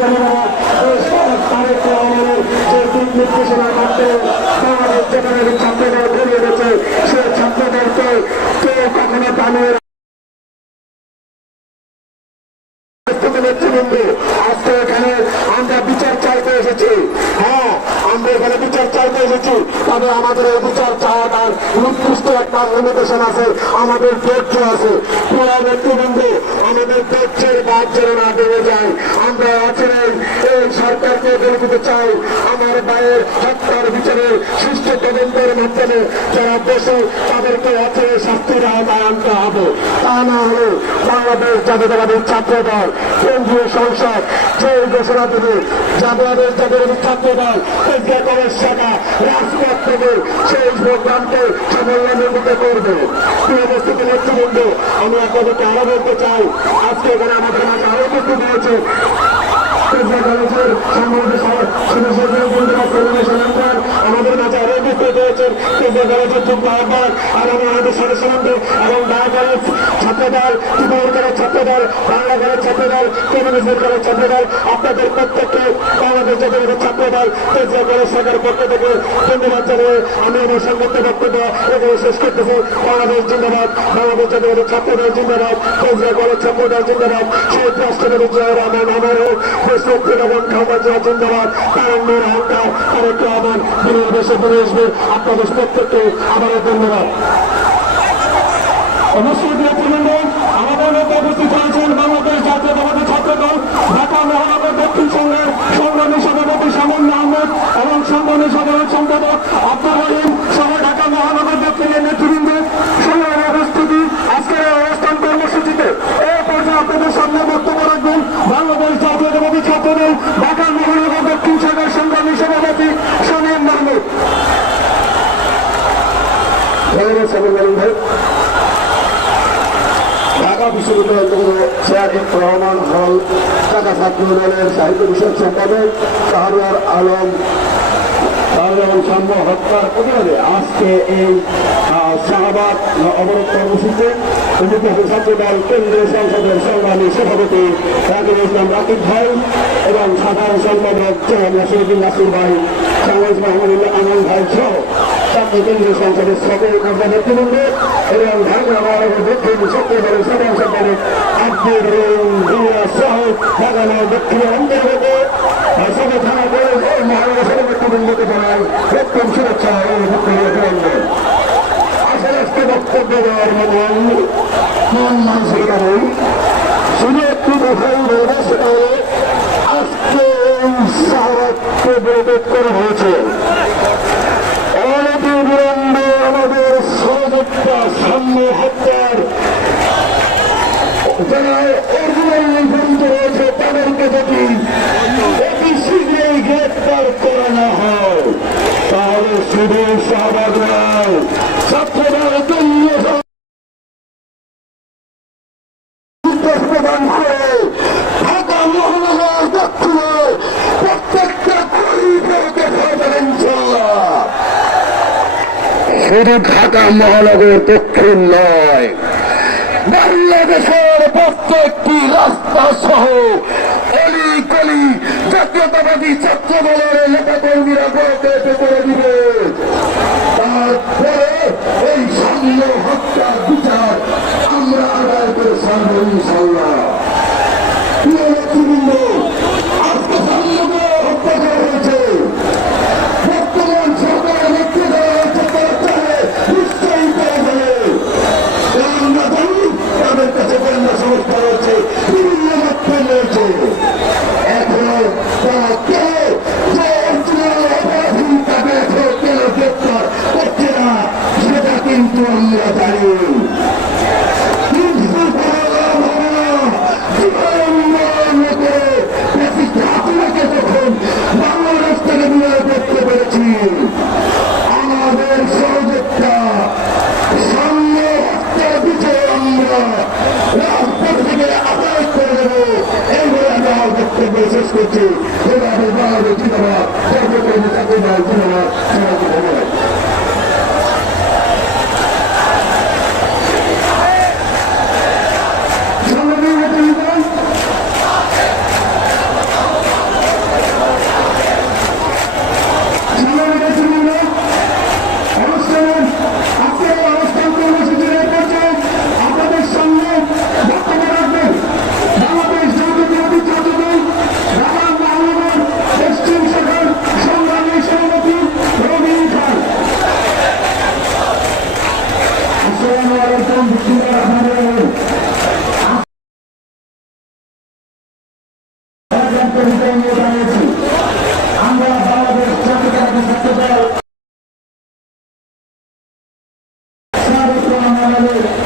পরিবার তারেক রহমানের যে দিক নির্দেশনার মাধ্যমে বাংলাদেশ যেখানে ছাত্রদল গড়িয়ে গেছে সেই ছাত্রদলকে কেউ কখনো দামিয়ে আজকে এখানে আমরা বিচার চাইতে এসেছি হ্যাঁ আমরা এখানে বিচার চাইতে এসেছি। তবে আমাদের এই বিচার চাওয়াটার নির্দিষ্ট একটা লিমিটেশন আছে। আমাদের ধৈর্য আছে। পুরা নেতৃবৃন্দ, আমাদের ধৈর্যের বাদ যেন না বেড়ে যায়। আমরা অচিরেই এই সরকারকে বলে দিতে চাই। আমার ভাইয়ের হত্যার বিচারের সুষ্ঠু তদন্তের মাধ্যমে যারা দোষী, তাদেরকে অচিরে শাস্তির আওতায় আনতে হবে তা না হলে বাংলাদেশ জাতীয়তাবাদী ছাত্র দল কেন্দ্রীয় সংসদ যে ঘোষণা দেবে, জাতীয়তাবাদী জাতীয়তাবাদী ছাত্র দল কেন্দ্রীয় কলেজ শাখা, রাজপথ থেকে সেই প্রোগ্রামকে সাফল্যান্বিত করবে। উপস্থিতি, নেতৃবৃন্দ, আমি আপনাদেরকে আরও বলতে চাই, আজকে এখানে আমাদের মাঝে আরও উপস্থিত রয়েছে। আমাদের মাঝে আরও ছাত্রদল বাংলাদেশ জাতীয় ছাত্রদল কেন্দ্রীয় কলেজ শাখার পক্ষ থেকে ধন্যবাদ জানিয়ে আমি আমার সংক্ষিপ্ত বক্তব্য এখানে শেষ করতেছি। বাংলাদেশ জিন্দাবাদ, বাংলাদেশ জাতীয় দেশে ফিরে আসবে আপনাদের প্রত্যেককে আবারও ধন্যবাদ। অবশ্যই নেতৃবৃন্দ, আমাদের মধ্যে উপস্থিত আছেন বাংলাদেশ জাতীয়তাবাদী ছাত্রদল, ঢাকা মহানগর দক্ষিণ সংঘের সংগ্রামী সভাপতি সামান্য আহমেদ এবং সংগ্রামী সাধারণ সম্পাদক আব্দুর রহিম সহ ঢাকা মহানগর দক্ষিণের নেতৃবৃন্দ। সংগ্রামী উপস্থিতি, আজকের এই কর্মসূচিতে এই পর্যায়ে আপনাদের সামনে বক্তব্য রাখবেন বাংলাদেশ জাতীয়তাবাদী ছাত্রদল ঢাকা মহানগর দক্ষিণ শাখার সংগ্রামী সভাপতি সমীর মাহমুদ ভাই ঢাকা বিশ্ববিদ্যালয় সিয়াদিক রহমান হল ঢাকা ছাত্র দলের সাহিত্য বিষয়ক সম্পাদক শাহরিয়ার আলম শাহজাহান সাম্য হত্যার প্রতিবাদে আজকে এই শাহবাগ অবরোধ কর্মসূচিতে আছেন ছাত্র দল কেন্দ্রীয় সংসদের সংগ্রামী সভাপতি রাকিব ইসলাম রাকিব ভাই এবং সাধারণ সম্পাদক জনাব নাসিরুদ্দিন নাসির ভাই, সাংবাদিক মাহমুদুল্লাহ আনন্দ ভাই সহ কেন্দ্রীয় সংসদের সকল কর্মী নেতৃবৃন্দ এবং ঢাকা মহানগর দক্ষিণ সত্যিকারের সাধারণ সম্পাদক আব্দুর রহিম সহ ঢাকা মহানগর দক্ষিণের অন্তর্গত সবে থানা কলেজ ও মহানগর সদর নেতৃবৃন্দকে জানাই প্রথম শুভেচ্ছা ও অভিনন্দন আসলে আজকে বক্তব্য দেওয়ার মতন মন মানসিকতা নেই শুধু একটু দেখাই বলব সেটা হলো আজকে এই সাহাবাদকে করা হয়েছে সামনে হত্যার যারা অরিজিনাল নির্ধারিত রয়েছে তাদেরকে যদি অতি শীঘ্রই গ্রেপ্তার করা না হয়। তাহলে শুধু শাহবাগ নয়। শুধু ঢাকা মহানগর দক্ষিণ নয়, বাংলাদেশের প্রত্যেকটি রাস্তা সহ অলি কলি জাতীয়তাবাদী ছাত্র দলের নেতাকর্মীরা গড়তে রয়েছে বিভিন্ন করছি এভাবে বাংলাদেশ জিন্দাবাদ। সর্বকর্মী চাকরিদার জিন্দাবাদ সবাইকে Vamos, Maria Maria.